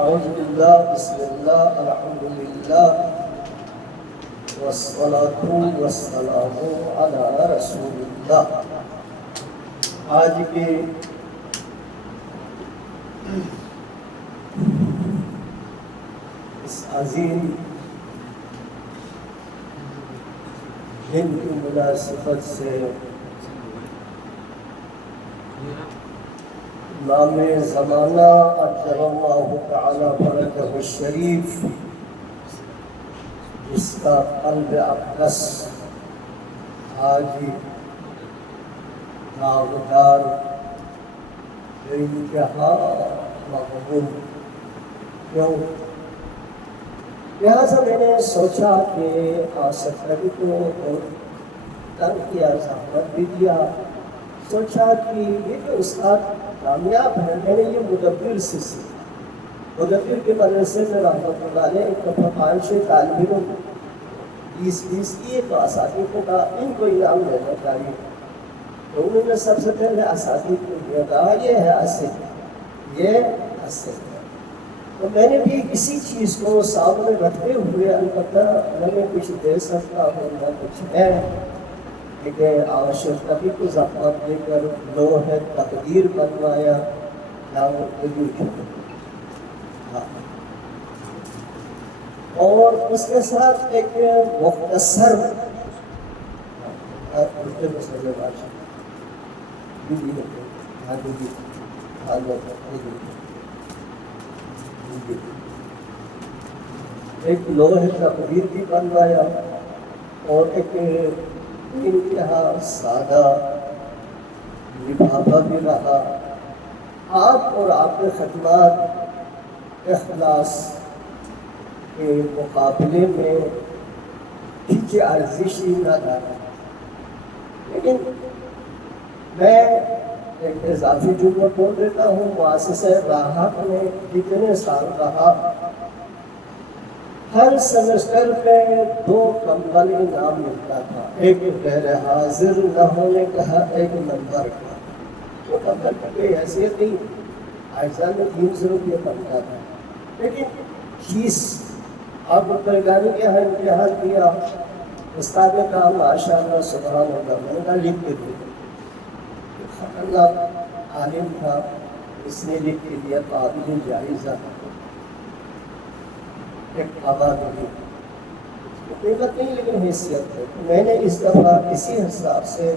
اعوذ باللہ، بسم اللہ، الحمد للہ، والصلاة والسلام علی رسول اللہ۔ آج کے اس عظیم دن کی مناسبت سے امام زمانہ عجل اللہ تعالی فرجہ الشریف، جس کا قلب اقدس آج داغدار بے انتہا مغموم، کیوں؟ لہٰذا میں نے سوچا کہ آ سکتا بھی تو تنگ کیا، زحمت بھی دیا، سوچا کہ یہ جو استاد کامیاب ہے، میں نے یہ مدبر سے سیکھا۔ مدبر کے مدرسے میں رحمۃ اللہ علیہ ایک دفعہ 5-6 طالب علم 20 کی ایک اساتذہ کا ان کو انعام دینا چاہیے، تو انہوں نے سب سے پہلے اساتذہ کو دیا، کہا یہ ہے اسد، یہ اسد۔ تو میں نے بھی اسی چیز کو سامنے رکھتے ہوئے البتہ نہ میں کچھ دے سکتا ہوں نہ کچھ ہے، لیکن عاشق کبھی کو زحمت دے کر لوح تقدیر بنوایا اور اس کے ساتھ ایک مختصر ایک لوح تقدیر بھی بنوایا اور ایک انتہا سادہ لفافہ بھی رہا۔ آپ اور آپ کے خدمات اخلاص کے مقابلے میں کچھ ارزشی نہ تھا، لیکن میں ایک اضافی جملہ بول دیتا ہوں۔ مؤسسہ راحت میں جتنے سال رہا، ہر سیمسٹر میں 2 کمبل انعام ملتا تھا، ایک غیر حاضر نہ ہونے کا، ایک نمبر کا۔ وہ کمبل کی کوئی حیثیت نہیں، اجزاء میں 300 روپیہ بنتا تھا، لیکن فیس آپ بلغاری کے یہاں امتحان کیا، استاد نے کہا ماشاء اللہ سبحان اللہ، میں نے کہا لکھ کے دیا۔ خطرناک عالم تھا، اس نے لکھ کے دیا قابل جائزہ، ایک آباد ہوئی، قیمت نہیں لیکن حیثیت ہے۔ میں نے اس دفعہ اسی حساب سے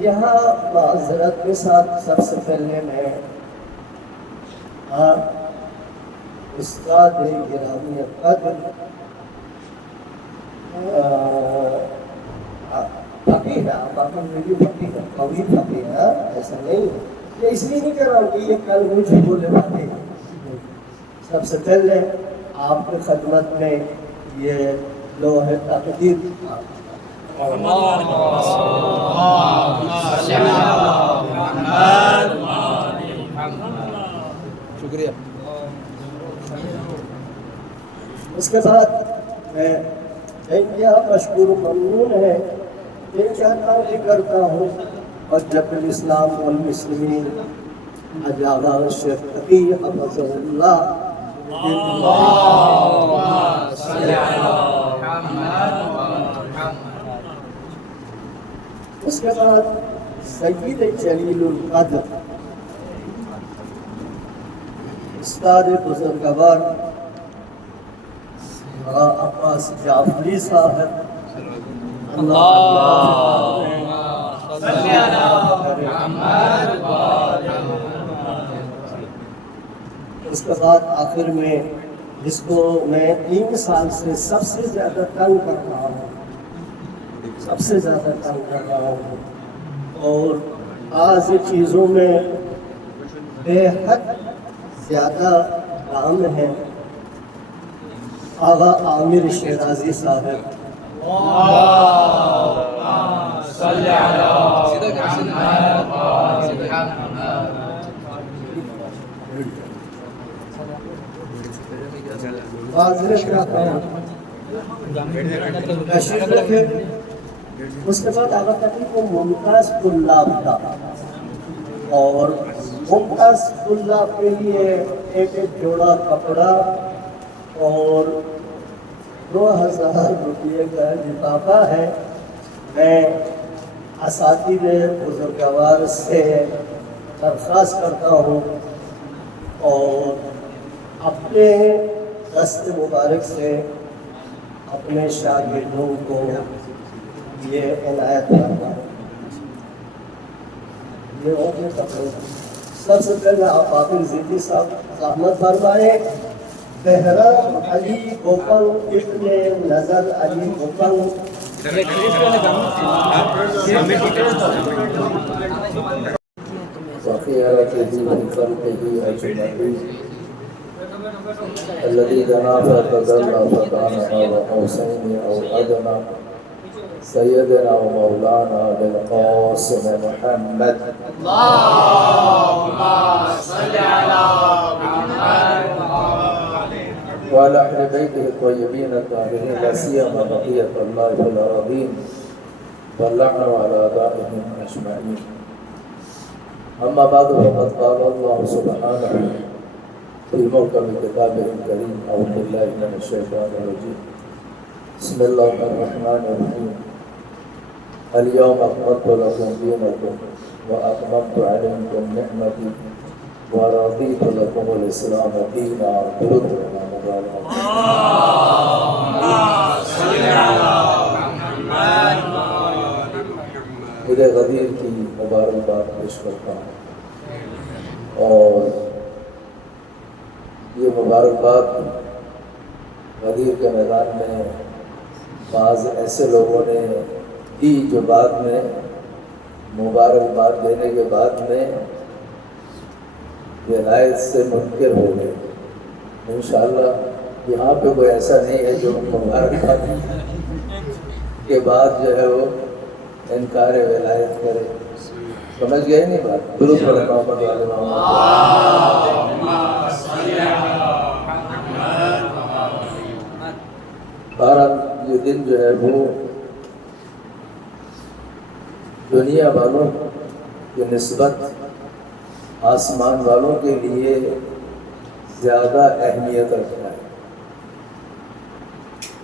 یہاں معذرت کے ساتھ سب سے پہلے میں استاد گرامی قدر فقیہ ہے، باقی میری فقیہ ہے، قوی فقیہ ہے، ایسا نہیں ہے۔ یہ اس لیے نہیں کر رہا ہوں کہ یہ کل مجھے بولے باتیں۔ سب سے پہلے آپ کی خدمت میں یہ لوح تقدیر شکریہ۔ اس کے بعد میں انتہا مشکور ممنون ہے، انتہا تعریف کرتا ہوں حجت الاسلام والمسلمین حجابہ شیخ تقی حفظہ اللہ۔ اس کے بعد سید جلیل القدر استاد بزرگوار عباس جعفری صاحب، اس کے بعد آخر میں جس کو میں 3 سال سے سب سے زیادہ تنگ کر رہا ہوں، سب سے زیادہ تنگ کر رہا ہوں اور بعض چیزوں میں بے حد زیادہ کام ہے، آغا عامر شیرازی صاحب۔ اس کے بعد آغا تقی کو ممتاز طلاب تھا اور ممتاز اللہ کے لیے ایک جوڑا کپڑا اور 2000 روپے کا لفافہ ہے۔ میں اساتذہ بزرگوار سے درخواست کرتا ہوں اور اپنے دست مبارک سے اپنے شاگردوں کو یہ عنایت کرتا ہوں۔ یہ ہوتے کپڑے سب سے پہلے آپ عابر زیدی صاحب زحمت فرمائیں۔ بہرام علی گوپل ابن نظر علی گوپل وخيرته من خلقه أجمعين الذي دنا فتدلى فكان قاب قوسين أو أدنى سيدنا ومولانا بالقاسم محمد اللهم صل على محمد وعلى أهل بيته الطيبين الطاهرين لا سيما بقية الله في الأراضين واللعنة على أعدائهم أجمعين. أما بعد فقد قال الله سبحانه في محكم كتابه الكريم أعوذ بالله من الشيطان الرجيم بسم الله الرحمن الرحيم اليوم أكملت لكم دينكم وأتممت عليكم نعمتي ورضيت لكم الإسلام دينا درود اللهم صل على محمد مجھے غدیر کی مبارکباد پیش کرتا ہوں اور یہ مبارکباد غدیر کے میدان میں بعض ایسے لوگوں نے دی جو بعد میں مبارکباد دینے کے بعد میں ولایت سے منکر ہو گئے۔ انشاءاللہ یہاں پہ کوئی ایسا نہیں ہے جو مبارکباد کے بعد جو ہے وہ انکار ولایت کرے۔ سمجھ گئے نہیں بات؟ درود پڑھیں محمد والے بہرحال یہ دن جو ہے وہ دنیا والوں کی نسبت آسمان والوں کے لیے زیادہ اہمیت رکھتا ہے،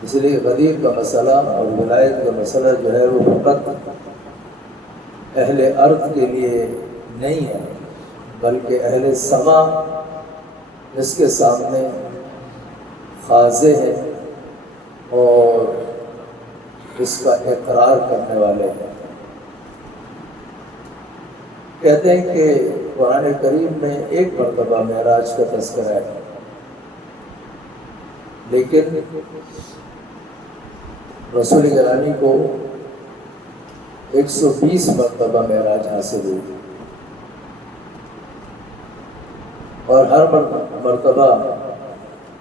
اس لیے غدیر کا مسئلہ اور ولایت کا مسئلہ جو ہے وہ فقط اہل ارض کے لیے نہیں ہے بلکہ اہل سما اس کے سامنے خاضع ہے اور اس کا اقرار کرنے والے ہیں۔ کہتے ہیں کہ قرآن کریم میں ایک مرتبہ معراج کا تذکرہ ہے، لیکن رسول گرامی کو 120 مرتبہ معراج حاصل ہوئی اور ہر مرتبہ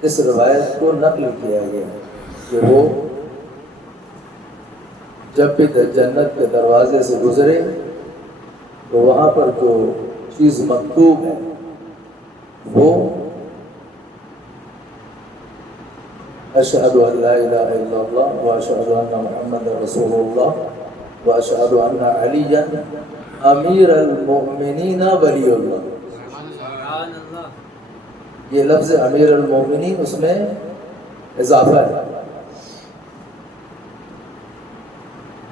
اس روایت کو نقل کیا گیا کہ وہ جب بھی جنت کے دروازے سے گزرے تو وہاں پر جو چیز مکتوب ہے وہ اشہد ان لا الہ الا اللہ واشہد ان محمد رسول اللہ واشہد ان علیٰ امیر المؤمنین ولی اللہ۔ یہ لفظ امیر المؤمنین اس میں اضافہ ہے۔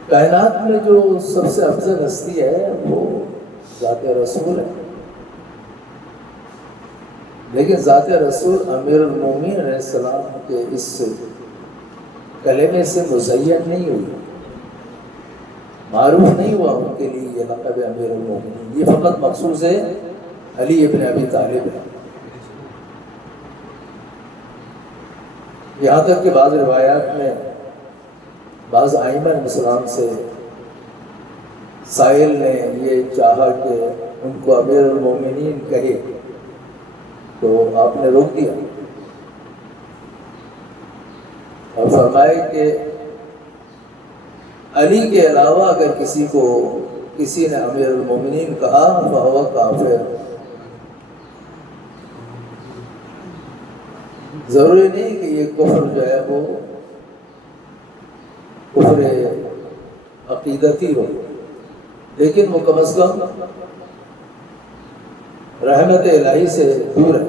کائنات میں جو سب سے افضل ہستی ہے وہ ذات رسول ہے، لیکن ذات رسول امیر المومنین علیہ السلام کے اس کلمے سے مزین نہیں ہوئی، معروف نہیں ہوا ان کے لیے یہ لقب امیر المومنین۔ یہ فقط مخصوص ہے علی ابن ابی طالب ہے۔ یہاں تک کہ بعض روایات میں بعض ائمہ اسلام سے سائل نے یہ چاہا کہ ان کو امیر المومنین کہے تو آپ نے روک دیا اور فرمایا کہ علی کے علاوہ اگر کسی نے امیر المومنین کہا فہو کافر۔ ضروری نہیں کہ یہ کفر جو ہے وہ کفر عقیدتی ہو، لیکن وہ کم از کم رحمت الہی سے دور ہے.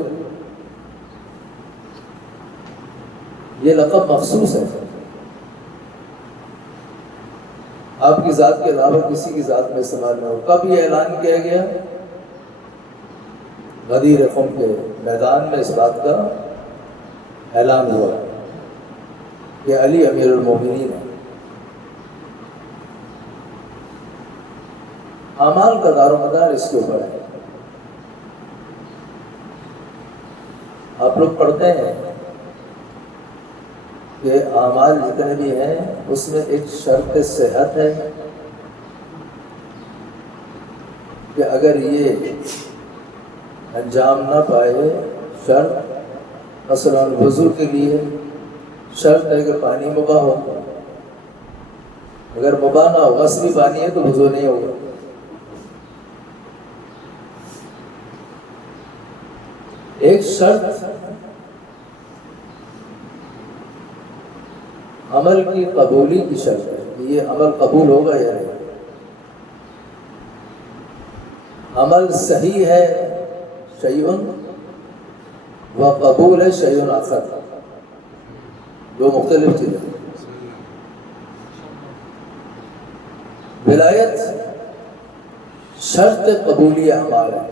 یہ لقب مخصوص ہے. آپ کی ذات کے علاوہ کسی کی ذات میں استعمال نہ ہو. کب یہ اعلان کیا گیا؟ غدیر قم کے میدان میں اس بات کا اعلان ہوا کہ علی امیر المومنین ہے. اعمال کا دار و مدار اس کے اوپر ہے. آپ لوگ پڑھتے ہیں کہ اعمال جتنے بھی ہیں اس میں ایک شرط صحت ہے کہ اگر یہ انجام نہ پائے، شرط مثلا وضو کے لیے شرط ہے کہ پانی مباح ہو. اگر مباح نہ ہو، غسل پانی ہے تو وضو نہیں ہوگا. ایک شرط عمل کی قبولی کی شرط ہے کہ یہ عمل قبول ہوگا یا نہیں. عمل صحیح ہے شیئن و قبول ہے شیئن آخر، دو مختلف چیزیں. ولایت شرط قبولی اعمال ہے.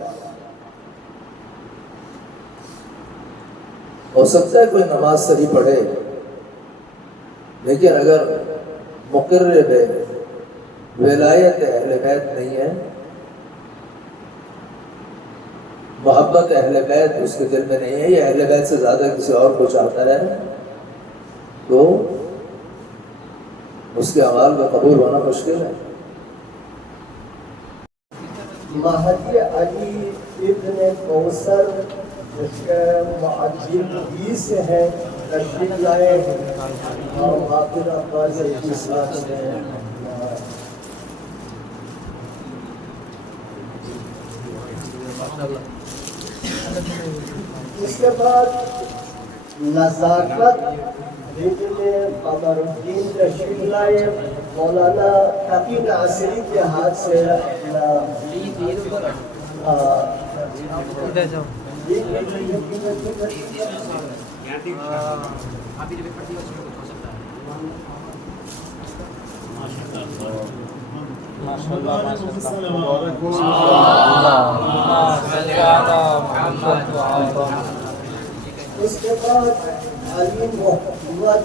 ہو سکتا ہے کوئی نماز صحیح پڑھے لیکن اگر مقرر ہے ولایت اہل بیت نہیں ہے، محبت اہل بیت اس کے دل میں نہیں ہے، یا اہل بیت سے زیادہ کسی اور کو چاہتا ہے، تو اس کے اعمال کا قبول ہونا مشکل ہے. مہدی علی ابن کوثر جس کے معجل 20 ہے تشریف لائے اور حافظ عباس کی ساتھ میں. اس کے بعد نزاکت ابن قمر الدین تشریف لائے. مولانا تقی ناصری کے ہاتھ سے اس کے بعد علی محمد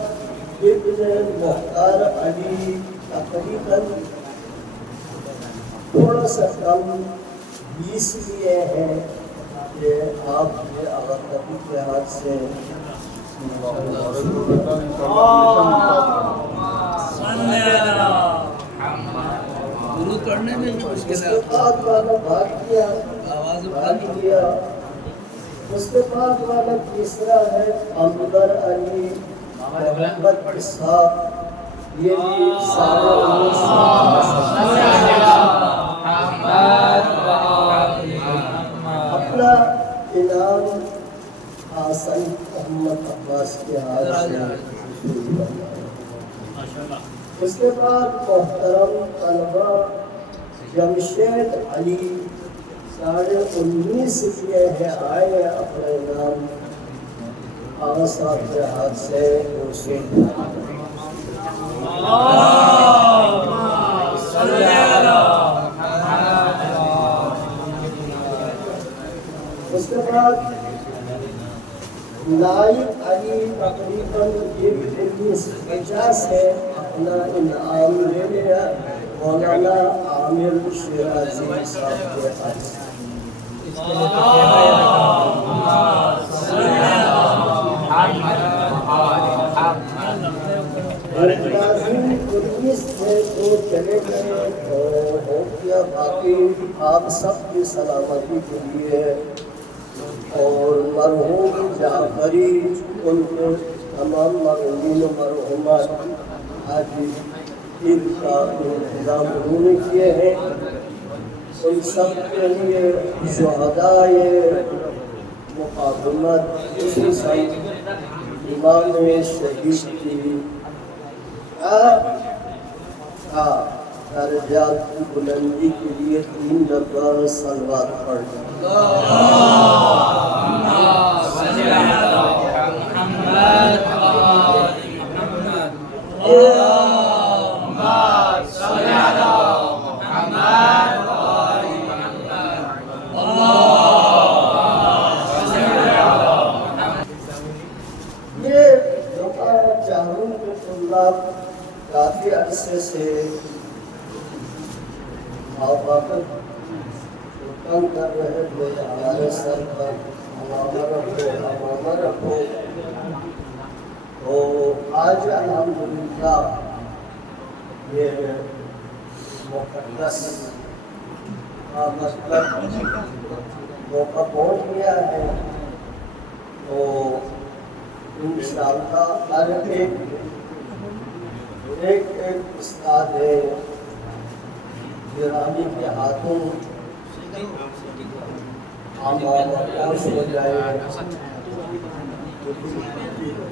ابن مختار علی تقریباً تھوڑا سا کم 20 لیے ہیں کہ آپ نے اگر کبھی کے ہاتھ سے اس کے بعد والا بھاگ کیا. اس کے بعد والا تیسرا ہے انور علی محمد اسحاق. یہ بھی سارے اپنا انعام حسن محمد عباس کے ہاتھ سے. اس کے بعد محترم طلبہ جمشید علی 19.5 لیے ہیں آئے اپنے نام آغا صاحب کے ہاتھ سے. اس کے بعد نائب علی تقریباً 1.50 ہے اپنا انعام لے لیا مولانا عامر شیرازی صاحب کے ہاتھ سے. تو چلے گئے تو ہو گیا. باقی آپ سب کی سلامتی کے لیے اور مرحوم جعفری ان کے تمام مرحومین و مرحومات آج عید کا انتظام انہوں نے کیے ہیں. ان سب کے لیے شہدائے مقدمت خصوصاً امام شہید کی درجات کی بلندی کے لیے 3 مرتبہ صلوات پڑھ لیں۔ یہ دعا چاہوں کہ طلاب کافی عرصے سے آفاقت تنگ کر رہے تھے ہمارے سر پر امامہ رکھو تو آج الحمدللہ یہ مقدس مطلب موقع پہنچ گیا ہے، تو انشاءاللہ ہر ایک استاد گرامی کے ہاتھوں پہنچ ہو جائے،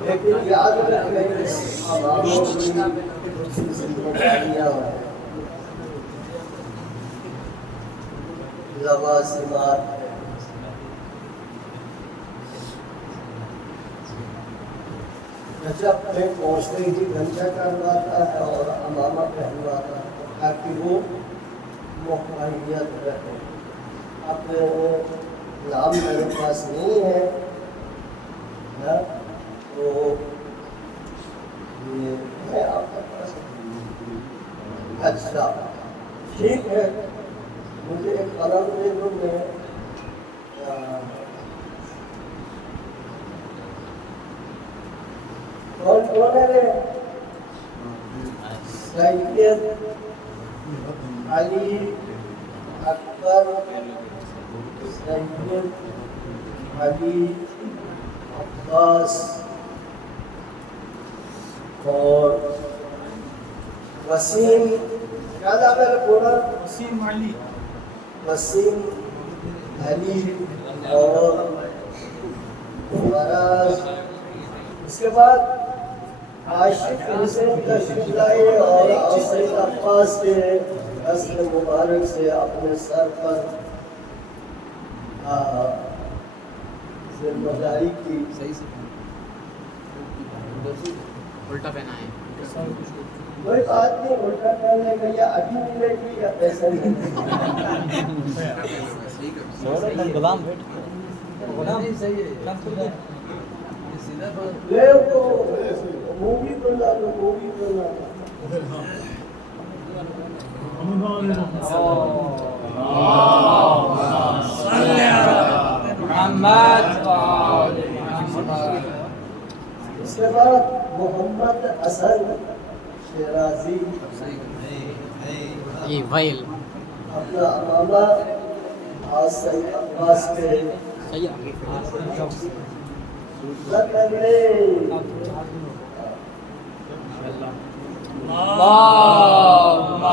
لیکن یاد رکھیں کہ اماموں کی ذمہ داریاں لوازمات ہیں۔ جب میں پہنچتے ہی گھنٹہ کرواتا ہے اور امامہ پہنواتا ہے تاکہ وہ محمدیت رہے۔ اب نام میرے پاس نہیں ہے تو یہ میں آپ کا پاس۔ اچھا ٹھیک ہے، مجھے ایک قلم دے دو، میں کون کون ہے؟ سید علی اکبر، سید علی عباس اور وسیم، کیا نام ہے پورا؟ وسیم علی اور فراز۔ اس کے بعد عاشق حسین تشریف لائے اور سید عباس کے عصر مبارک سے اپنے سر پر ذمہ داری کی۔ الٹا پہنا ہے، کوئی بات نہیں، الٹا پہننے کا یا ابھی ملے گی یا پیسے نہیں۔ لے تو مووی بنا لو، مووی بنا لو۔ اس کے بعد محمد حسن شیرازی اپنا امامہ سید عباس کے اللهم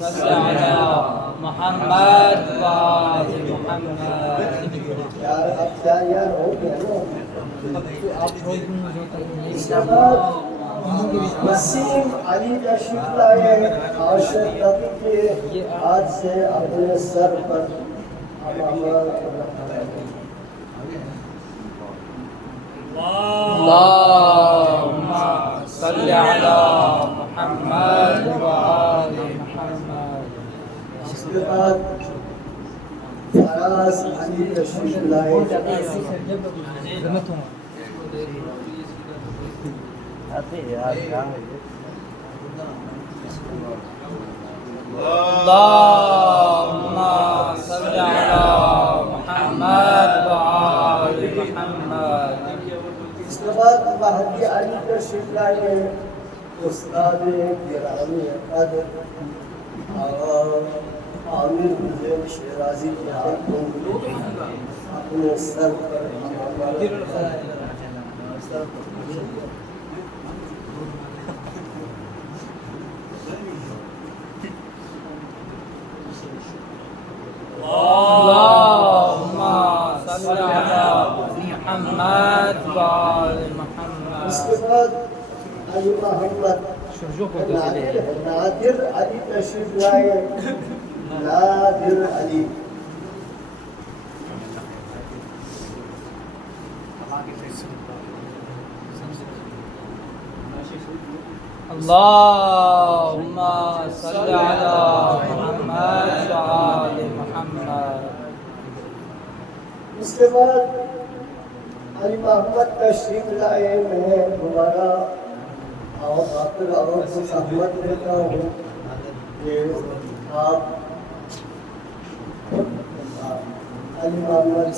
صل على محمد وآل محمد۔ یار اب یار ہو گیا نا۔ اس کے بعد وسیم علی تشریف لائے، عاشق نبی کے ہاتھ سے اپنے سر پر امامہ اللهم صل على محمد وآل محمد۔ اس کے بعد فراز علی تشریف لائے، اللهم صل على محمد وآل محمد۔ اس کے بعد مہدی علی تشریف لائے، استاد گرامی قدر اور عامر حسین شیرازی کے ہاتھوں اپنے سر پر اللهم صل على محمد وآل محمد۔ اس کے بعد علی محمد نادر نادر علی تشریف لائے. نادر علی. اللهم صل على محمد وآل محمد. اس کے بعد علی محمد تشریف لائے. میں دوبارہ اور خاطر اور سے سہمت رہتا ہوں کہ آپ علی محمد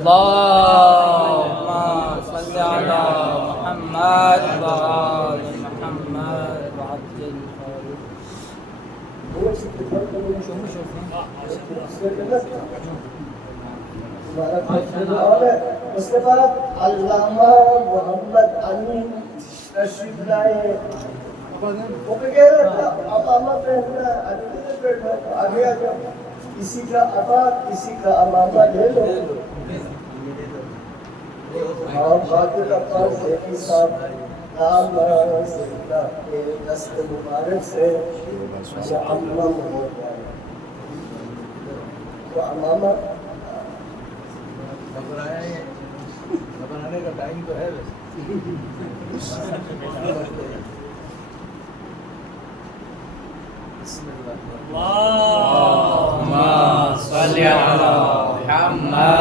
اللهم صل على محمد وآل محمد وعجل اس کے بعد علامہ محمد امین تشریف لائے. وہ کہہ رہا تھا امامہ پہننا آگے آ جاؤ. کسی کا ابا کسی کا امامہ لے لو. اور باقی عباس زیدی صاحب نام زندہ کے دست مبارک سے معمم ہو جائے. تو امامہ گھبرانے کا ٹائم تو ہے اللهم صل على محمد